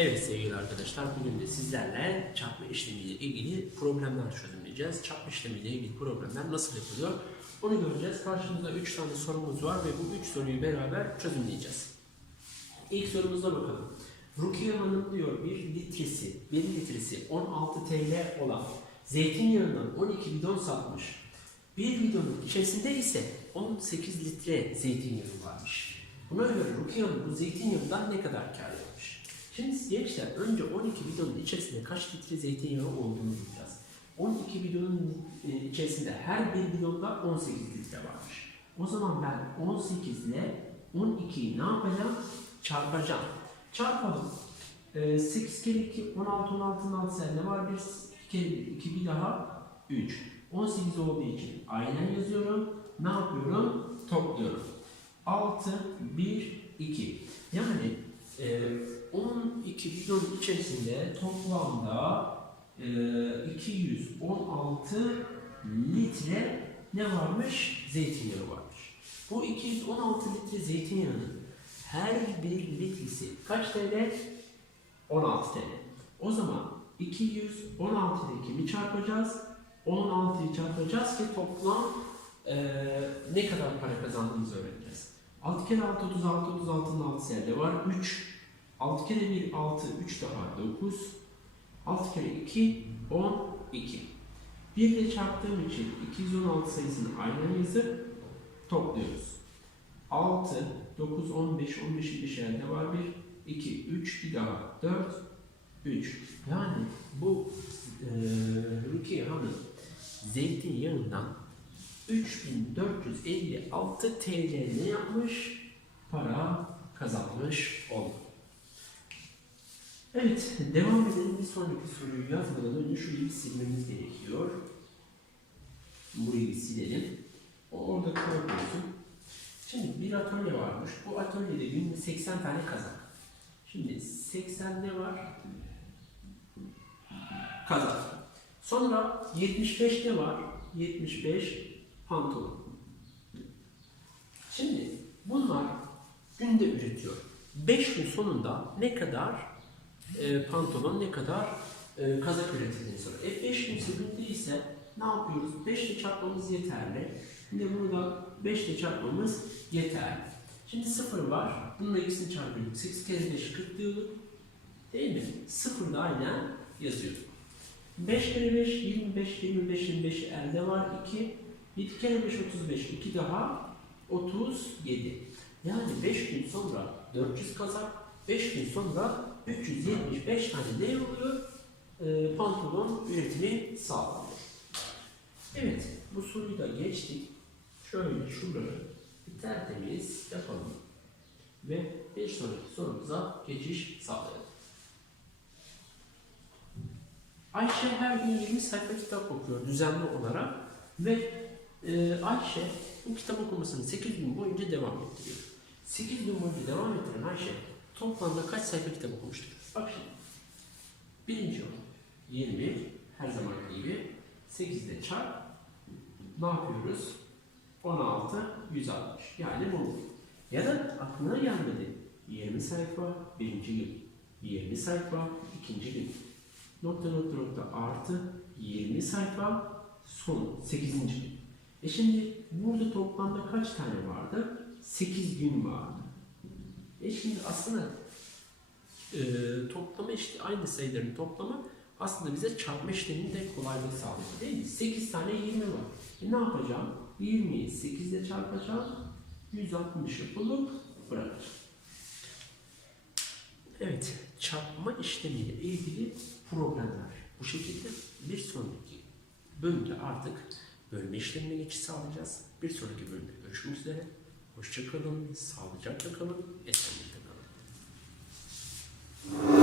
Evet sevgili arkadaşlar bugün de sizlerle çarpma işlemiyle ilgili problemler çözümleyeceğiz. Çarpma işlemiyle ilgili problemler nasıl yapılıyor onu göreceğiz. Karşımızda 3 tane sorumuz var ve bu 3 soruyu beraber çözümleyeceğiz. İlk sorumuza bakalım. Rukiye Hanım diyor bir litresi, 1 litresi 16 TL olan zeytinyağından 12 bidon satmış. Bir bidonun içerisinde ise 18 litre zeytinyağı varmış. Buna göre Rukiye Hanım bu zeytinyağından ne kadar kar yapmış? Şimdi gençler önce 12 bidonun içerisinde kaç litre zeytinyağı olduğunu bulacağız. 12 bidonun e, içerisinde her bir bidonda 18 litre varmış. O zaman ben 18 ile 12'yi ne yapacağım? Çarpacağım. Çarpalım. E, 8 kere 2 16 16'nın 6 ne var? 1 kere 1 2 bir daha 3. 18 olduğu için aynen yazıyorum. Ne yapıyorum? Topluyorum. 6, 1, 2. Yani e, 12 bidon içerisinde toplamda e, 216 litre ne varmış? Zeytinyağı varmış. Bu 216 litre zeytinyağının her bir litresi kaç TL? 16 TL. O zaman 216'yı kimi çarpacağız? 16'yı çarpacağız ki toplam eee, ne kadar para kazandığımızı öğreneceğiz. 6 kere 6 36, 36'nın 6 elde var. 3, 6 kere 1 6, 3 daha 9, 6 kere 2 12. 1 ile çarptığım için 216 sayısını aynen yazıp topluyoruz. 6, 9, 15, 15'in bir elde var 1, 2, 3, bir daha 4, 3. Yani bu e, Rukiye Hanım zeytinyağından 3456 TL ne yapmış? Para kazanmış oldu. Evet, devam edelim. Bir sonraki soruyu yazmadan önce şurayı bir silmemiz gerekiyor. Burayı bir silelim. O orada kalmasın. Şimdi bir atölye varmış. Bu atölyede günde 80 tane kazak. Şimdi 80 ne var? Kazak. Sonra 75 ne var? 75 pantolon. Şimdi bunlar günde üretiyor. 5 gün sonunda ne kadar e, pantolon, ne kadar e, kazak üretildiğini soruyor. E 5 gün günde ise ne yapıyoruz? 5 ile çarpmamız yeterli. Şimdi bunu da 5 ile çarpmamız yeterli. Şimdi 0 var. Bununla ikisini çarpıyorduk. 8 kere 5 40 diyorduk. Değil mi? 0 da aynen yazıyorduk. 5 kere 5 25, 25, 25 elde var 2. 7 kere 5 35, 2 daha 37. Yani 5 gün sonra 400 kazak, 5 gün sonra 375 tane ne oluyor? Ee, pantolon üretimi sağlanıyor. Evet, bu soruyu da geçtik. Şöyle şurayı bir tertemiz yapalım. Ve bir sonraki sorumuza geçiş sağlayalım. Ayşe her gün 20 sayfa kitap okuyor düzenli olarak ve e, Ayşe bu kitap okumasını 8 gün boyunca devam ettiriyor. 8 gün boyunca devam ettiren Ayşe toplamda kaç sayfa kitap okumuştur? Bak şimdi. Birinci yol 20 her zaman gibi 8 ile çarp ne yapıyoruz? 16 160 yani bu. Ya da aklına gelmedi. 20 sayfa birinci gün. 20 sayfa ikinci gün nokta nokta nokta artı 20 sayfa son 8. gün. E şimdi burada toplamda kaç tane vardı? 8 gün vardı. E şimdi aslında e, toplama işte aynı sayıların toplamı aslında bize çarpma işlemini de kolaylık sağlıyor değil mi? 8 tane 20 var. E ne yapacağım? 20'yi 8 ile çarpacağım. 160 yapılıp bırakacağım. Evet, çarpma işlemiyle ilgili problemler bu şekilde. Bir sonraki bölümde artık bölme işlemine geçiş sağlayacağız. Bir sonraki bölümde görüşmek üzere. Hoşçakalın, sağlıcakla kalın, esenlikle kalın.